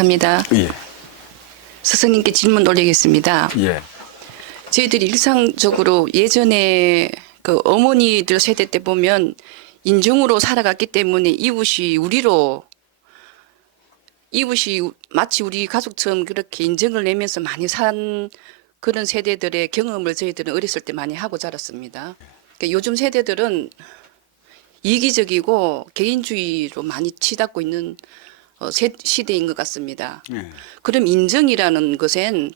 감사합니다. 예. 스승님께 질문 올리겠습니다. 예. 저희들이 일상적으로 예전에 그 어머니들 세대 때 보면 인중으로 살아갔기 때문에 이웃이 마치 우리 가족처럼 그렇게 인정을 내면서 많이 산 그런 세대들의 경험을 저희들은 어렸을 때 많이 하고 자랐습니다. 그러니까 요즘 세대들은 이기적이고 개인주의로 많이 치닫고 있는 시대인 것 같습니다. 예. 그럼 인정이라는 것엔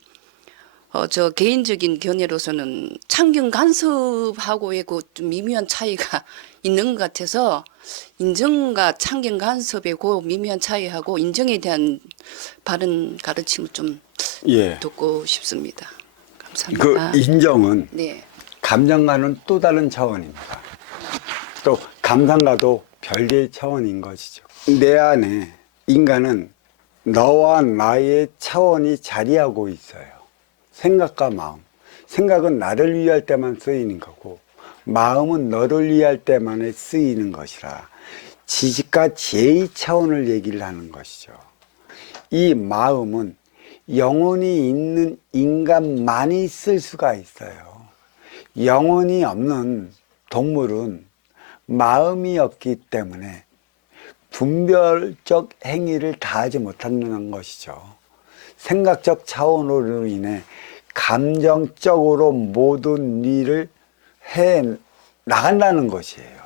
저 개인적인 견해로서는 창경 간섭하고의 그 좀 미묘한 차이가 있는 것 같아서 인정과 창경 간섭의 그 미묘한 차이하고 인정에 대한 바른 가르침을 좀 예. 듣고 싶습니다. 감사합니다. 그 인정은 네. 감정과는 또 다른 차원입니다. 또 감상과도 별개의 차원인 것이죠. 내 안에 인간은 너와 나의 차원이 자리하고 있어요. 생각과 마음. 생각은 나를 위할 때만 쓰이는 거고 마음은 너를 위할 때만 쓰이는 것이라 지식과 지혜의 차원을 얘기를 하는 것이죠. 이 마음은 영혼이 있는 인간만이 쓸 수가 있어요. 영혼이 없는 동물은 마음이 없기 때문에 분별적 행위를 다하지 못한다는 것이죠. 생각적 차원으로 인해 감정적으로 모든 일을 해 나간다는 것이에요.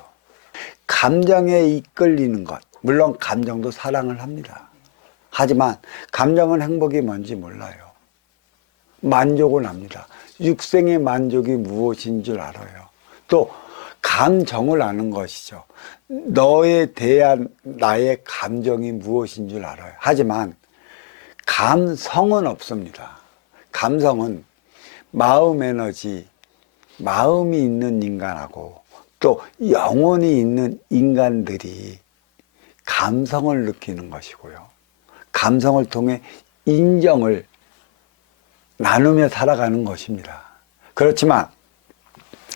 감정에 이끌리는 것, 물론 감정도 사랑을 합니다. 하지만 감정은 행복이 뭔지 몰라요. 만족은 합니다. 육생의 만족이 무엇인 줄 알아요. 또 감정을 아는 것이죠. 너에 대한 나의 감정이 무엇인 줄 알아요. 하지만 감성은 없습니다. 감성은 마음 에너지, 마음이 있는 인간하고 또 영혼이 있는 인간들이 감성을 느끼는 것이고요. 감성을 통해 인정을 나누며 살아가는 것입니다. 그렇지만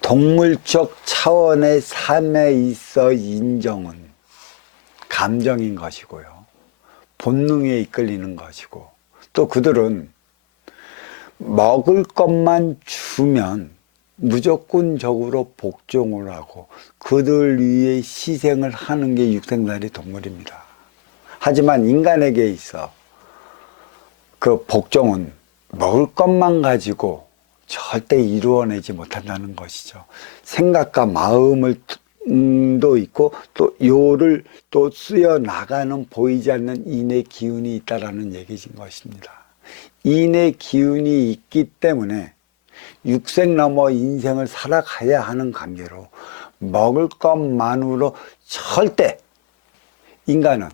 동물적 차원의 삶에 있어 인정은 감정인 것이고요. 본능에 이끌리는 것이고 또 그들은 먹을 것만 주면 무조건적으로 복종을 하고 그들 위해 희생을 하는 게 육생살이 동물입니다. 하지만 인간에게 있어 그 복종은 먹을 것만 가지고 절대 이루어내지 못한다는 것이죠. 생각과 마음을 도 있고 또 요를 또 쓰여 나가는 보이지 않는 인의 기운이 있다라는 얘기인 것입니다. 인의 기운이 있기 때문에 육생 넘어 인생을 살아가야 하는 관계로 먹을 것만으로 절대 인간은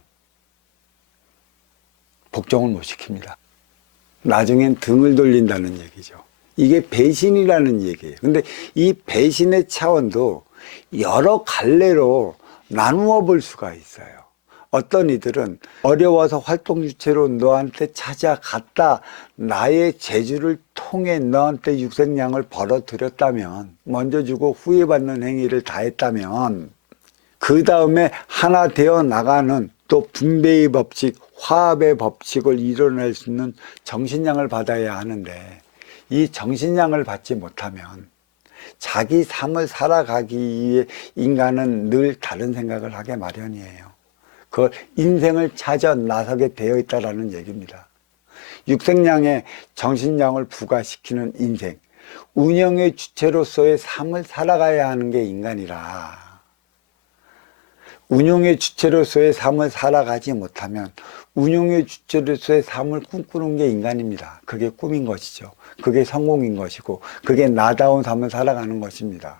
복종을 못 시킵니다. 나중엔 등을 돌린다는 얘기죠. 이게 배신이라는 얘기예요. 근데 이 배신의 차원도 여러 갈래로 나누어 볼 수가 있어요. 어떤 이들은 어려워서 활동 주체로 너한테 찾아갔다 나의 재주를 통해 너한테 육생량을 벌어들였다면, 먼저 주고 후회 받는 행위를 다 했다면 그 다음에 하나 되어 나가는 또 분배의 법칙, 화합의 법칙을 이뤄낼 수 있는 정신량을 받아야 하는데 이 정신량을 받지 못하면 자기 삶을 살아가기 위해 인간은 늘 다른 생각을 하게 마련이에요. 그 인생을 찾아 나서게 되어 있다는 얘기입니다. 육생량에 정신량을 부과시키는 인생, 운영의 주체로서의 삶을 살아가야 하는 게 인간이라 운용의 주체로서의 삶을 살아가지 못하면 운용의 주체로서의 삶을 꿈꾸는 게 인간입니다. 그게 꿈인 것이죠. 그게 성공인 것이고 그게 나다운 삶을 살아가는 것입니다.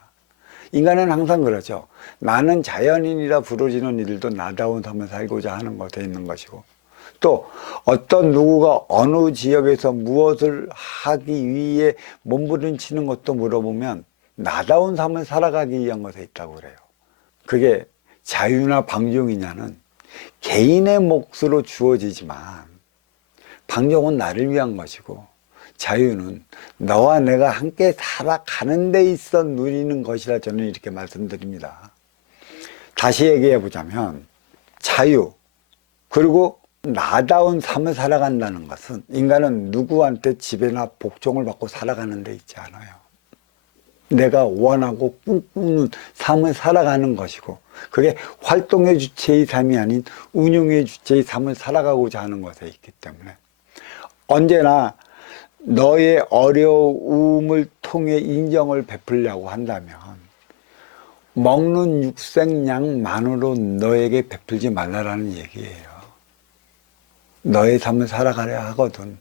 인간은 항상 그러죠. 나는 자연인이라 부르짖는 이들도 나다운 삶을 살고자 하는 것에 있는 것이고 또 어떤 누구가 어느 지역에서 무엇을 하기 위해 몸부림치는 것도 물어보면 나다운 삶을 살아가기 위한 것에 있다고 그래요. 그게 자유나 방종이냐는 개인의 몫으로 주어지지만 방종은 나를 위한 것이고 자유는 너와 내가 함께 살아가는 데 있어 누리는 것이라 저는 이렇게 말씀드립니다. 다시 얘기해 보자면 자유 그리고 나다운 삶을 살아간다는 것은 인간은 누구한테 지배나 복종을 받고 살아가는 데 있지 않아요. 내가 원하고 꿈꾸는 삶을 살아가는 것이고, 그게 활동의 주체의 삶이 아닌 운용의 주체의 삶을 살아가고자 하는 것에 있기 때문에 언제나 너의 어려움을 통해 인정을 베풀려고 한다면 먹는 육생양만으로 너에게 베풀지 말라라는 얘기예요. 너의 삶을 살아가려 하거든,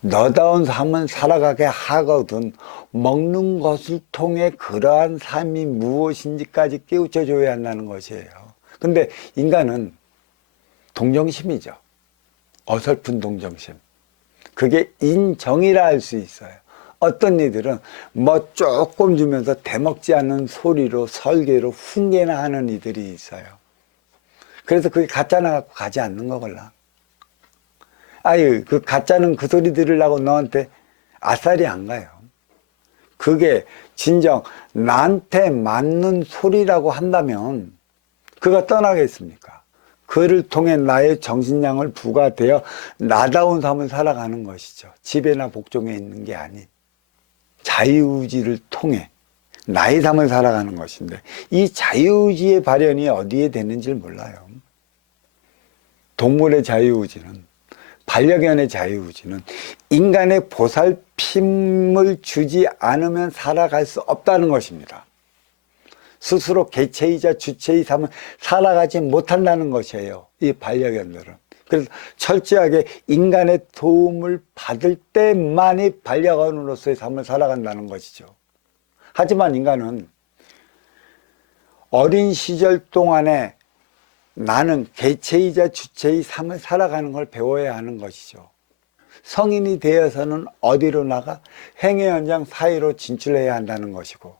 너다운 삶을 살아가게 하거든, 먹는 것을 통해 그러한 삶이 무엇인지까지 깨우쳐 줘야 한다는 것이에요. 근데 인간은 동정심이죠. 어설픈 동정심. 그게 인정이라 할 수 있어요. 어떤 이들은 뭐 조금 주면서 대먹지 않는 소리로 설계로 훈계나 하는 이들이 있어요. 그래서 그게 가짜나 갖고 가지 않는 거걸라. 아유, 그 가짜는 그 소리 들으려고 너한테 아싸리 안 가요. 그게 진정 나한테 맞는 소리라고 한다면 그가 떠나겠습니까? 그를 통해 나의 정신량을 부과되어 나다운 삶을 살아가는 것이죠. 지배나 복종에 있는 게 아닌 자유의지를 통해 나의 삶을 살아가는 것인데, 이 자유의지의 발현이 어디에 되는지 몰라요. 동물의 자유의지는, 반려견의 자유의지는 인간의 보살핌을 주지 않으면 살아갈 수 없다는 것입니다. 스스로 개체이자 주체의 삶을 살아가지 못한다는 것이에요, 이 반려견들은. 그래서 철저하게 인간의 도움을 받을 때만이 반려견으로서의 삶을 살아간다는 것이죠. 하지만 인간은 어린 시절 동안에 나는 개체이자 주체의 삶을 살아가는 걸 배워야 하는 것이죠. 성인이 되어서는 어디로 나가? 행위 현장 사회로 진출해야 한다는 것이고,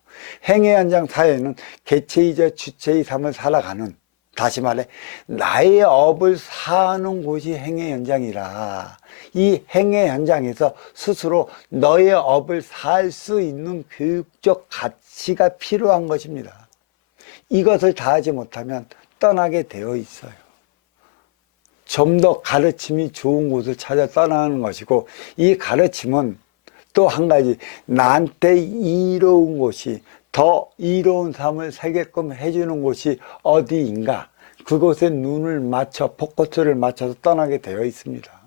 행위 현장 사회는 개체이자 주체의 삶을 살아가는, 다시 말해 나의 업을 사는 곳이 행위 현장이라, 이 행위 현장에서 스스로 너의 업을 살 수 있는 교육적 가치가 필요한 것입니다. 이것을 다하지 못하면 떠나게 되어 있어요. 좀 더 가르침이 좋은 곳을 찾아 떠나는 것이고, 이 가르침은 또 한 가지, 나한테 이로운 곳이, 더 이로운 삶을 살게끔 해주는 곳이 어디인가, 그곳에 눈을 맞춰 포커스를 맞춰서 떠나게 되어 있습니다.